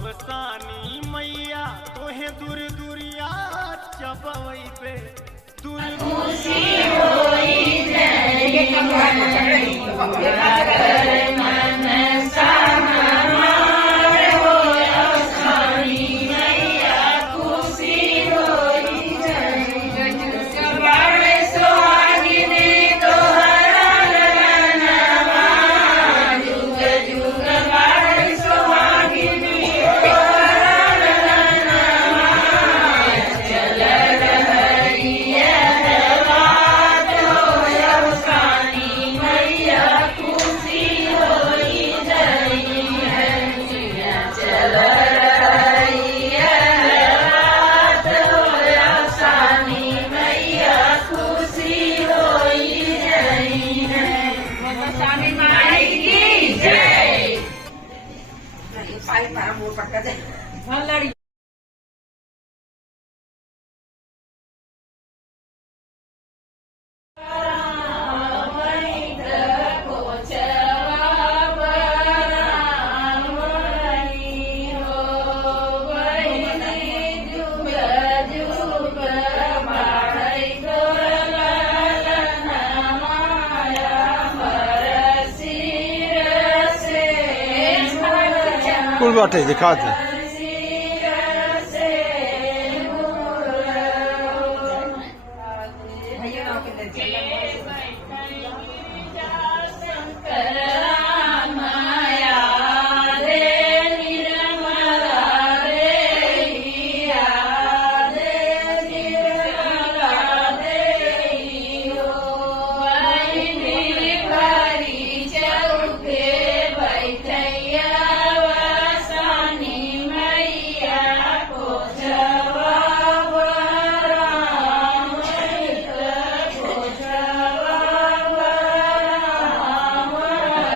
अवसानी मैया तोहे दूर दूरिया चबवई पे दूर खुशी होई जय मन हमार हो अवसानी मैया खुशी होई जय बाड़े सुहागिनी तोहरा लगनवा जुग जुग बाड़े सुहागिनी तोहरा लगनवा चल रहिया बात हो अवसानी मैया खुशी होई जई है चल रहिया बात हो अवसानी मैया खुशी होई जई है अवसानी माई की जय पाई para मुंह पकड़ दे भलड़ी कुल बाटे दिखा दे।